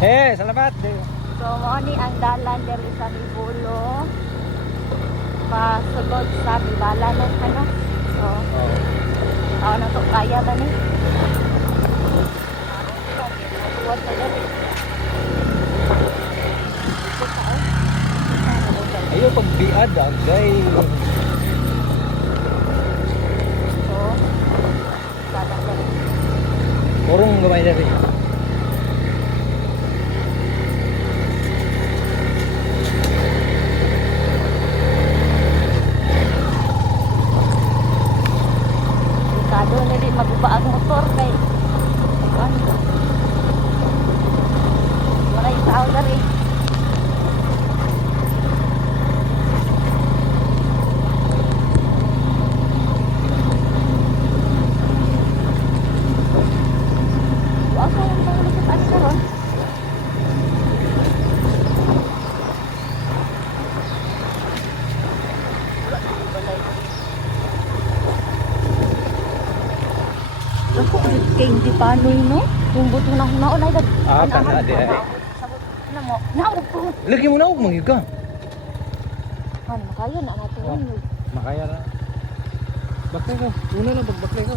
Salamat. So, mo ni ang dalan diri sa Mibulo. Pasugod sa Bibala na ano. So, tao na to kaya ba ni? Tuwad na dali. Ayo pagbiad guys. So, dalan dali. Kurong gamay na rin. Kado na rin maguba ang motor kay ano? Wala yung tao na rin. Ako yung pangulitan ka ron. Ako, kay hindi panoy, no? Kung buto na hunaon ay Kana di ay. Ano mo? Naog ko. Lagi mo na og mangyud ka. Makaya na natin. Makaya na. Baklay ka. Una lang pagbaklay ka.